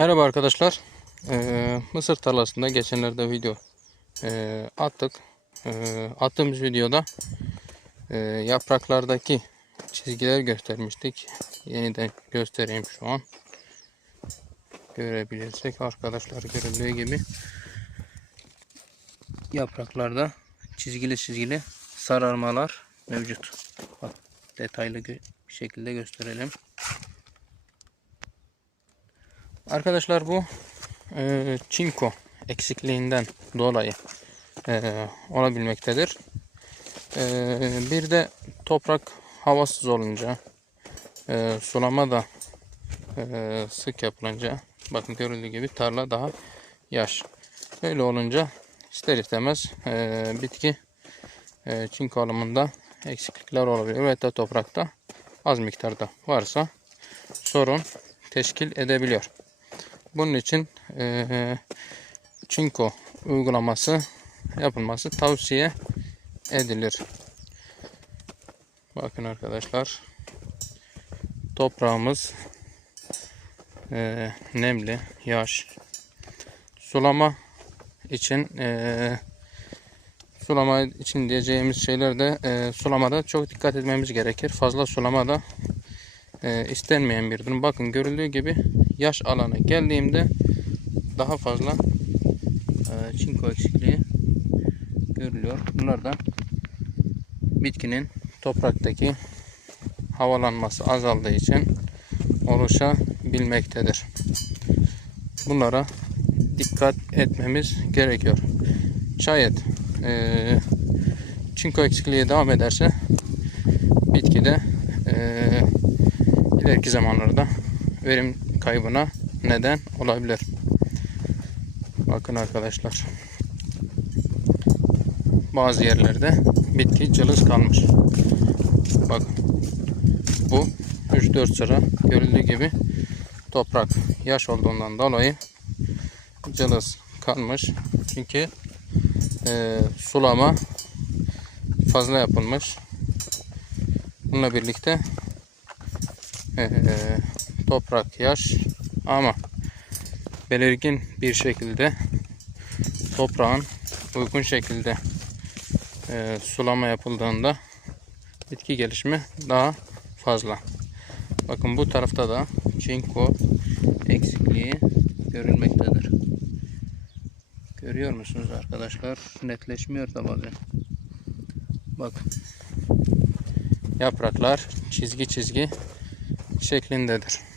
Merhaba arkadaşlar. Ee, Mısır tarlasında geçenlerde video e, attık. Ee, attığımız videoda e, yapraklardaki çizgiler göstermiştik. Yeniden göstereyim şu an. Görebilirsek arkadaşlar görüldüğü gibi yapraklarda çizgili çizgili sararmalar mevcut. Bak detaylı bir şekilde gösterelim. Arkadaşlar bu e, çinko eksikliğinden dolayı e, olabilmektedir. E, bir de toprak havasız olunca e, sulama da e, sık yapılınca bakın görüldüğü gibi tarla daha yaş. Böyle olunca ister istemez e, bitki e, çinko alımında eksiklikler olabilir ve de toprakta az miktarda varsa sorun teşkil edebiliyor. Bunun için eee çinko uygulaması yapılması tavsiye edilir. Bakın arkadaşlar toprağımız eee, nemli, yaş. Sulama için eee, sulama için diyeceğimiz şeyler de eee, sulamada çok dikkat etmemiz gerekir. Fazla sulama da eee, istenmeyen bir durum. Bakın görüldüğü gibi yaş alanı geldiğimde daha fazla e, çinko eksikliği görülüyor. Bunlar da bitkinin topraktaki havalanması azaldığı için oluşabilmektedir. Bunlara dikkat etmemiz gerekiyor. Şayet e, çinko eksikliği devam ederse bitkide e, ileriki zamanlarda verim kaybına neden olabilir. Bakın arkadaşlar. Bazı yerlerde bitki cılız kalmış. Bak. Bu 3-4 sıra görüldüğü gibi toprak yaş olduğundan dolayı cılız kalmış. Çünkü e, sulama fazla yapılmış. Bununla birlikte e, toprak yaş ama belirgin bir şekilde toprağın uygun şekilde e, sulama yapıldığında bitki gelişimi daha fazla. Bakın bu tarafta da çinko eksikliği görülmektedir. Görüyor musunuz arkadaşlar? Netleşmiyor da bazen. Bak. Yapraklar çizgi çizgi şeklindedir.